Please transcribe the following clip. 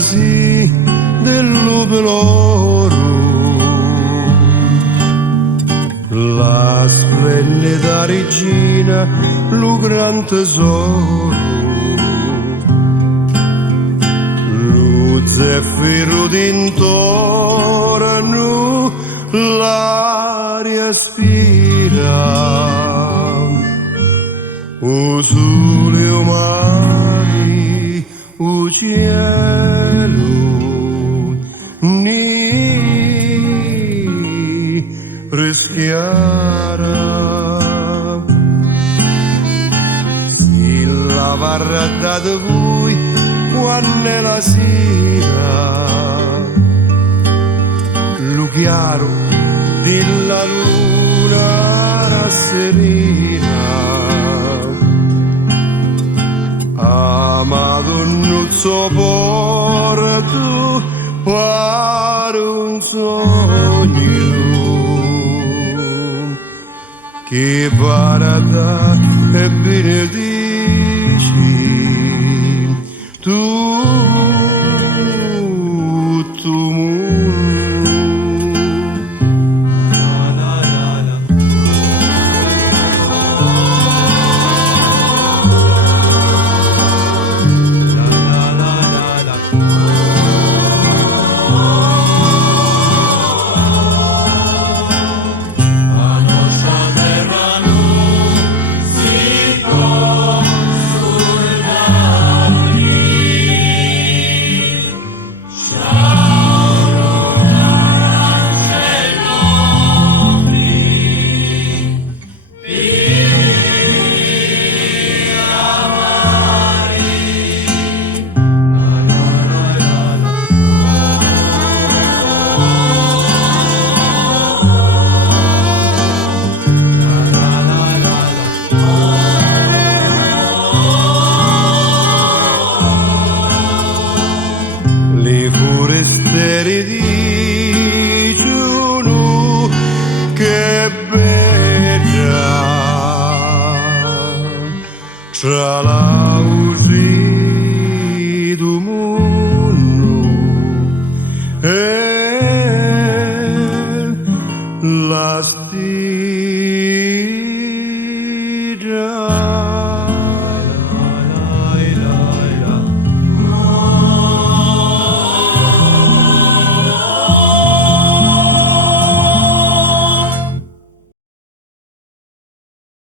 sì dell'upeloro, la splendida regina, lo gran tesoro, lo zeffiro d'intorno, l'aria spira, o sole, o mare, o cielo, ni rischiara. Si la varrà da voi quando è la sera, lo chiaro della luna rasserena, amato nuzzo porto pare un sogno che barata e benedici tutto mondo. Forestieri dicono che bella tra la